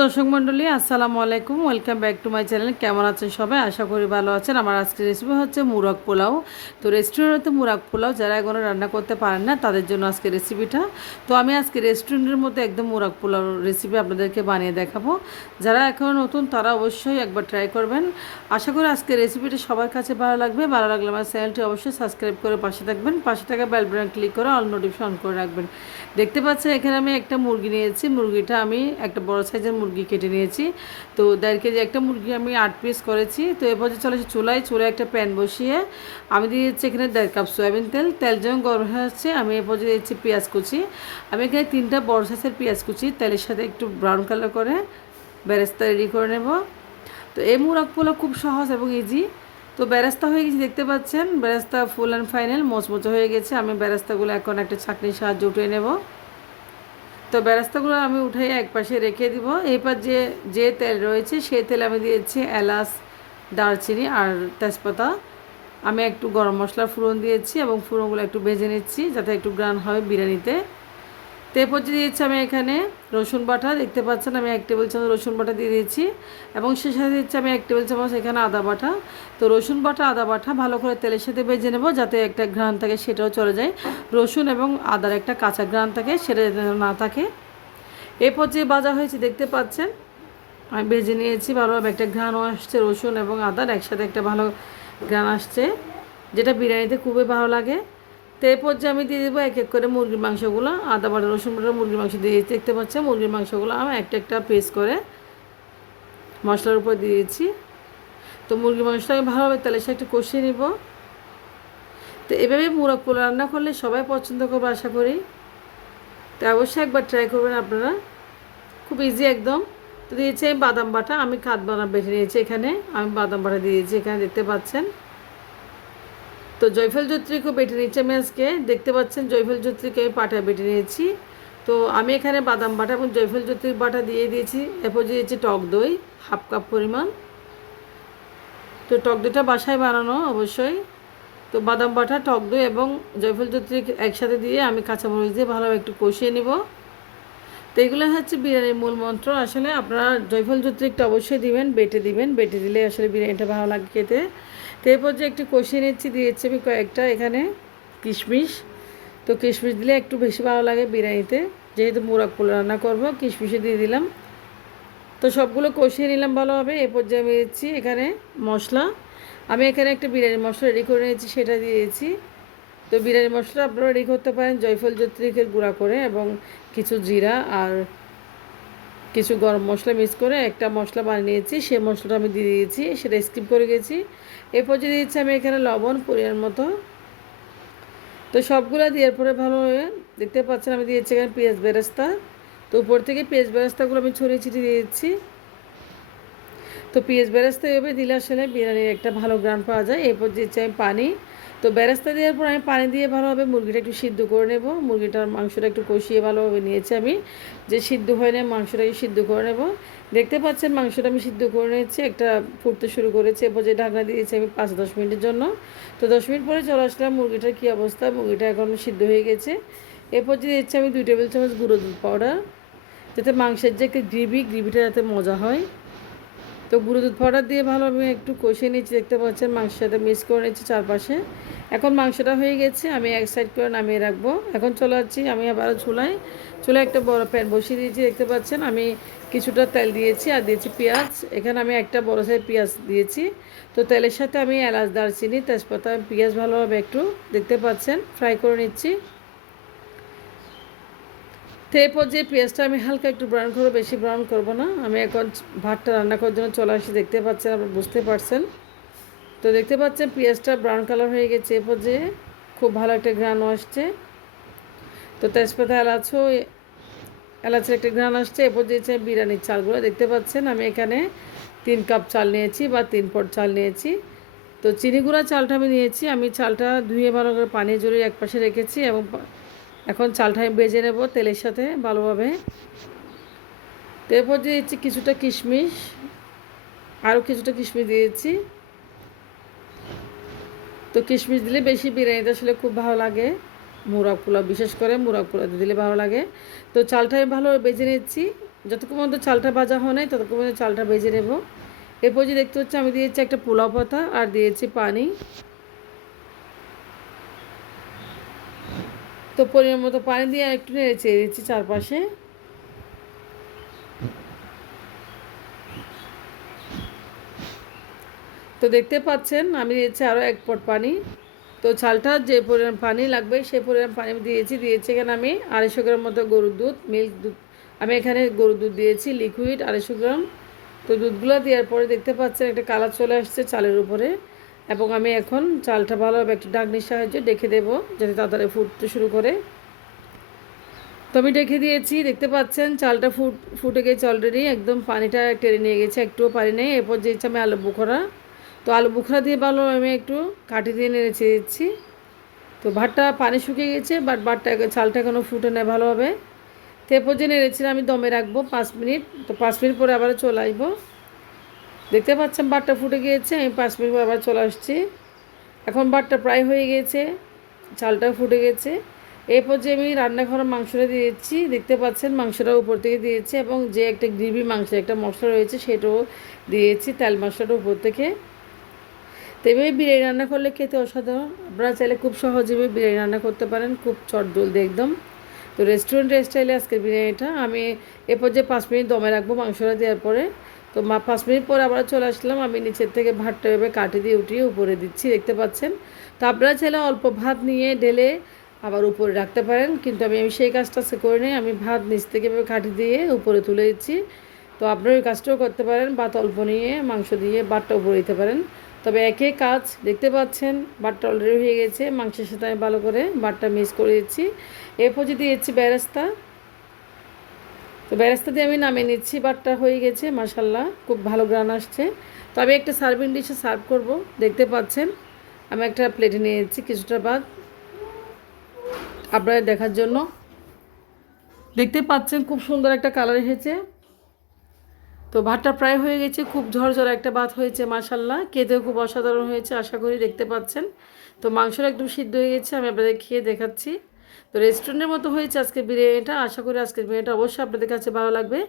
দর্শক মণ্ডলী আসসালামু আলাইকুম, welcome back to my channel. কেমন আছেন সবাই? আশা করি ভালো আছেন। আমার আজকের রেসিপি হচ্ছে মুরগ পোলাও। তো রেস্টুরেন্টে মুরগ পোলাও যারা এখনও রান্না করতে পারেন না তাদের জন্য আজকে রেসিপিটা। তো আমি আজকে রেস্টুরেন্টের মধ্যে একদম মুরগ পোলাও রেসিপি আপনাদেরকে বানিয়ে দেখাবো। যারা এখনও নতুন তারা অবশ্যই একবার ট্রাই করবেন। আশা করি আজকের রেসিপিটা সবার কাছে ভালো লাগবে। ভালো লাগলে আমার চ্যানেলটি অবশ্যই সাবস্ক্রাইব করে পাশে থাকবেন। পাশে থাকা বেল বাটন ক্লিক করে অল নোটিফিকেশন করে রাখবেন। দেখতে পাচ্ছেন এখানে আমি একটা মুরগি নিয়েছি। মুরগিটা আমি একটা বড় সাইজের মুরগি কেটে নিয়েছি। তো 1.5 কেজি একটা মুরগি আমি 8 পিস করেছি। তো এরপর যে চলে চুলায় একটা প্যান বসিয়ে আমি দিয়েছি এখানে 1.5 কাপ সয়াবিন তেল। তেল যখন গরম হয়ে আসছে আমি এরপর দিয়েছি পেঁয়াজ কুচি। আমি এখানে 3টা বড় সাইজের পেঁয়াজ কুচি তেলের সাথে একটু ব্রাউন কালার করে বেরেস্তা রেডি করে নেব। তো এই মুরগ পোলাও খুব সহজ এবং ইজি। তো বেরেস্তা হয়ে গেছে, দেখতে পাচ্ছেন বেরেস্তা ফুল অ্যান্ড ফাইনাল মোচমোচে হয়ে গেছে। আমি বেরেস্তাগুলো এখন একটা ছাঁকনির সাহায্যে উঠিয়ে নেব। তো বেরেস্তাগুলো আমি উঠাই এক পাশে রেখে দিব। এরপর যে তেল রয়েছে সেই তেল আমি দিয়েছি এলাচ, দারচিনি আর তেজপাতা। আমি একটু গরম মশলা ফোড়ন দিয়েছি এবং ফোড়নগুলো একটু ভেজে নিচ্ছি যাতে একটু গ্রান হয় বিরিয়ানিতে। তো এরপর দিয়েছি আমি এখানে রসুন বাটা। দেখতে পাচ্ছেন আমি 1 টেবিল চামচ রসুন বাটা দিয়ে দিয়েছি এবং সে সাথে দিচ্ছি আমি 1 টেবিল চামচ এখানে আদা বাটা। তো রসুন বাটা আদা বাটা ভালো করে তেলের সাথে ভেজে নেব যাতে একটা ঘ্রাণ থাকে সেটাও চলে যায়। রসুন এবং আদার একটা কাঁচা ঘ্রাণ থাকে সেটা যাতে না থাকে। এরপর যে ভাজা হয়েছে দেখতে পাচ্ছেন আমি ভেজে নিয়েছি ভালোভাবে, একটা ঘ্রাণও আসছে রসুন এবং আদার একসাথে একটা ভালো ঘ্রাণ আসছে যেটা বিরিয়ানিতে খুবই ভালো লাগে। তো এরপর যে আমি দিয়ে দেবো এক এক করে মুরগির মাংসগুলো, আদা বাটা রসুন বাটা মুরগির মাংস দিয়ে দেখতে পাচ্ছেন মুরগির মাংসগুলো আমি একটা একটা পেস্ট করে মশলার উপর দিয়েছি। তো মুরগির মাংসটাকে ভালোভাবে তেলের সাথে একটু কষিয়ে নিব। তো এভাবে মুরগ পোলাও রান্না করলে সবাই পছন্দ করবে আশা করি। তো অবশ্যই একবার ট্রাই করবেন আপনারা, খুব ইজি একদম। তো দিয়েছি আমি বাদাম বাটা, আমি বাদাম বেটে নিয়েছি এখানে, আমি বাদাম বাটা দিয়েছি এখানে দেখতে পাচ্ছেন। তো জয়ফল জয়ত্রীকেও বেটে নিয়েছি আমি আজকে, দেখতে পাচ্ছেন জয়ফল জয়ত্রীকে আমি পাটায় বেটে নিয়েছি। তো আমি এখানে বাদাম বাটা এবং জয়ফল জয়ত্রী বাটা দিয়ে দিয়েছি। এরপর দিয়েছি টক দই 1/2 কাপ পরিমাণ। তো টক দইটা বাসায় বানানো অবশ্যই। তো বাদাম বাটা, টক দই এবং জয়ফল জয়ত্রী একসাথে দিয়ে আমি কাঁচামরিচ দিয়ে ভালোভাবে একটু কষিয়ে নিব। তো এগুলো হচ্ছে বিরিয়ানির মূল মন্ত্র। আসলে আপনারা জয়ফল জয়ত্রীটা অবশ্যই দিবেন, বেটে দিবেন, বেটে দিলে আসলে বিরিয়ানিটা ভালো লাগে খেতে। তো এরপর যে একটু কষিয়ে নিচ্ছি, দিয়েছি আমি কয়েকটা এখানে কিশমিশ। তো কিশমিশ দিলে একটু বেশি ভালো লাগে বিরিয়ানিতে, যেহেতু মুরগ পোলাও রান্না করবো কিশমিশে দিয়ে দিলাম। তো সবগুলো কষিয়ে নিলাম ভালোভাবে। এরপর যে আমি দিচ্ছি এখানে মশলা, আমি এখানে একটা বিরিয়ানি মশলা রেডি করে নিয়েছি সেটা দিয়েছি। তো বিরিয়ানি মশলা আপনারা রেডি করতে পারেন জয়ফল জয়ত্রীকের গুঁড়া করে এবং কিছু জিরা আর কিছু গরম মশলা মিক্স করে একটা মশলা বানিয়ে নিয়েছি, সেই মশলাটা আমি দিয়ে দিয়েছি, সেটা স্কিপ করে গেছি। এরপর যে দিয়েছি আমি এখানে লবণ পরিমাণ মতো। তো সবগুলো দেওয়ার পরে ভালোভাবে দেখতে পাচ্ছেন আমি দিয়েছি এখানে পেঁয়াজ বেরেস্তা। তো উপর থেকে পেঁয়াজ বেরেস্তাগুলো আমি ছড়িয়ে ছিটিয়ে দিয়েছি। তো পেঁয়াজ বেরেস্তা এভাবে দিলে আসলে বিরিয়ানির একটা ভালো গ্রান পাওয়া যায়। এরপর দিচ্ছি আমি পানি। তো বেরেস্তা দেওয়ার পর আমি পানি দিয়ে ভালোভাবে মুরগিটা একটু সিদ্ধ করে নেব। মুরগিটার মাংসটা একটু কষিয়ে ভালোভাবে নিয়েছি আমি, যে সিদ্ধ হয় না মাংসটাকে সিদ্ধ করে নেব। দেখতে পাচ্ছেন মাংসটা আমি সিদ্ধ করে নিয়েছি, একটা ফুটতে শুরু করেছে। এরপর যে ঢাকনা দিয়েছি আমি 5-10 মিনিটের জন্য। তো 10 মিনিট পরে চলে আসলাম মুরগিটার কী অবস্থা, মুরগিটা এখন সিদ্ধ হয়ে গেছে। এরপর যে দিচ্ছি আমি 2 টেবিল চামচ গুঁড়ো দুধ পাউডার, যাতে মাংসের যে একটা গ্রেভিটা যাতে মজা হয়। তো গুঁড়ো দুধ পাউডার দিয়ে ভালোভাবে একটু কষিয়ে নিচ্ছি, দেখতে পাচ্ছেন মাংসের সাথে মিক্স করে নিচ্ছি চারপাশে। এখন মাংসটা হয়ে গেছে, আমি এক সাইড করে নামিয়ে রাখবো। এখন চলে যাচ্ছি আমি আবারও চুলায় একটা বড় প্যান বসিয়ে দিয়েছি। দেখতে পাচ্ছেন আমি কিছুটা তেল দিয়েছি আর দিয়েছি পেঁয়াজ। এখানে আমি একটা বড় সাইজ পেঁয়াজ দিয়েছি। তো তেলের সাথে আমি এলাচ, দারচিনি, তেজপাতা, পেঁয়াজ ভালোভাবে একটু দেখতে পাচ্ছেন ফ্রাই করে নিচ্ছি। তো এরপর যে পেঁয়াজটা আমি হালকা একটু ব্রাউন করবো, বেশি ব্রাউন করবো না। আমি এখন ভাতটা রান্না করার জন্য চলে আসি, দেখতে পাচ্ছেন আপনি বুঝতে পারছেন। তো দেখতে পাচ্ছেন পেঁয়াজটা ব্রাউন কালার হয়ে গেছে। এরপর যে খুব ভালো একটা ঘ্রাণও আসছে। তো তেজপাতা এলাচের একটা ঘ্রাণ আসছে। এরপর দিয়েছে বিরিয়ানির চালগুলো, দেখতে পাচ্ছেন আমি এখানে 3 কাপ চাল নিয়েছি বা 3 পট চাল নিয়েছি। তো চিনি গুঁড়া চালটা আমি নিয়েছি, আমি চালটা ধুয়ে ভালো করে পানি জড়িয়ে এক পাশে রেখেছি এবং এখন চালটা আমি ভেজে নেব তেলের সাথে ভালোভাবে। তো এরপর দিয়েছি কিছুটা কিশমিশ, আরও কিছুটা কিশমিশ দিয়েছি। তো কিশমিশ দিলে বেশি বিরিয়ানিতে আসলে খুব ভালো লাগে, মুরগ পোলাও বিশেষ করে মুরগ পোলাওতে দিলে ভালো লাগে। তো চালটা আমি ভালো ভেজে নিচ্ছি, যতক্ষণ পর্যন্ত চালটা ভাজা হয় নাই ততক্ষণ পর্যন্ত চালটা ভেজে নেব। এরপর যে দেখতে হচ্ছে আমি দিয়েছি একটা পোলাও পাতা আর দিয়েছি পানি। তো পরিমাণ মতো পানি দিয়ে আর একটু নেড়ে চেড়ে দিচ্ছি চারপাশে। তো দেখতে পাচ্ছেন আমি দিয়েছি আরও 1 পট পানি। তো চালটা যে পরিমাণ পানি লাগবে সেই পরিমাণ পানি আমি দিয়েছি এখানে আমি 250 গ্রাম মতো গরুর দুধ, মিল্ক দুধ। আমি এখানে গরুর দুধ দিয়েছি লিকুইড 250 গ্রাম। তো দুধগুলো দেওয়ার পরে দেখতে পাচ্ছেন একটা কালার চলে আসছে চালের উপরে, এবং আমি এখন চালটা ভালোভাবে একটা ঢাকনির সাহায্যে ডেকে দেবো যাতে তাড়াতাড়ি ফুটতে শুরু করে। তো আমি ডেকে দিয়েছি, দেখতে পাচ্ছেন চালটা ফুটে গেছে অলরেডি, একদম পানিটা টেনে নিয়ে গেছে, একটুও পানি নেই। এরপর দিয়েছি আমি আলু বুখরা। তো আলু বুখরা দিয়ে ভালো আমি একটু কাঠি দিয়ে নেড়ে দিচ্ছি। তো ভাতটা পানি শুকিয়ে গেছে, বাট চালটা এখনও ফুটে নেয় ভালোভাবে। তো এরপর যে নেড়েছিলাম আমি দমে রাখবো 5 মিনিট। তো 5 মিনিট পরে আবার চলে আসবো। দেখতে পাচ্ছেন ভাতটা ফুটে গিয়েছে, আমি 5 মিনিট পর আবার চলে আসছি। এখন ভাতটা প্রায় হয়ে গিয়েছে, চালটাও ফুটে গেছে। এরপর যে আমি রান্না করা মাংসটা দিয়েছি, দেখতে পাচ্ছেন মাংসটা উপর থেকে দিয়েছি, এবং যে একটা গ্রেভি মাংস একটা মশলা রয়েছে সেটাও দিয়েছি, তেল মশলাটা উপর থেকে। তো এভাবে বিরিয়ানি রান্না করলে খেতে অসাধারণ। আপনারা চাইলে খুব সহজেভাবে বিরিয়ানি রান্না করতে পারেন, খুব চটজলদি একদম। তো রেস্টুরেন্টের স্টাইলে আজকের বিরিয়ানিটা আমি এরপর যে 5 মিনিট দমে রাখবো মাংসটা দেওয়ার পরে। তো 5 মিনিট পরে আবার চলে আসলাম, আমি নিচের থেকে ভাতটা এভাবে কাটি দিয়ে উঠিয়ে উপরে দিচ্ছি, দেখতে পাচ্ছেন। তো আপনারা চাইলে অল্প ভাত নিয়ে ঢেলে আবার উপরে রাখতে পারেন, কিন্তু আমি সেই কাজটা করে নিই, আমি ভাত নিচ থেকে এভাবে কাটি দিয়ে উপরে তুলে দিচ্ছি। তো আপনারা ওই কাজটাও করতে পারেন, ভাত অল্প নিয়ে মাংস দিয়ে ভাতটা উপরে দিতে পারেন। তবে একই কাজ, দেখতে পাচ্ছেন ভাতটা অলরেডি হয়ে গেছে, মাংসের সাথে আমি ভালো করে ভাতটা মিক্স করে দিচ্ছি। এরপর যে দিয়েছি বেরেস্তা। তো বেরেস্তা দিয়ে আমি নামিয়ে নিচ্ছি, ভাতটা হয়ে গেছে মাশাল্লাহ, খুব ভালো গ্রান আসছে। তো আমি একটা সার্ভিং ডিশে সার্ভ করব। দেখতে পাচ্ছেন আমি একটা প্লেটে নিয়ে নিচ্ছি কিছুটা ভাত আপনাদের দেখার জন্য। দেখতে পাচ্ছেন খুব সুন্দর একটা কালার এসেছে। তো ভাতটা প্রায় হয়ে গেছে, খুব ঝরঝরে একটা ভাত হয়েছে মাশাল্লাহ, খেতেও খুব অসাধারণ হয়েছে আশা করি, দেখতে পাচ্ছেন। তো মাংসটা একদম সিদ্ধ হয়ে গেছে, আমি আপনাদের খেয়ে দেখাচ্ছি। তো রেস্টুরেন্টের মতো হয়েছে আজকে বিরিয়ানিটা, আশা করি আজকের বিরিয়ানিটা অবশ্যই আপনাদের কাছে ভালো লাগবে।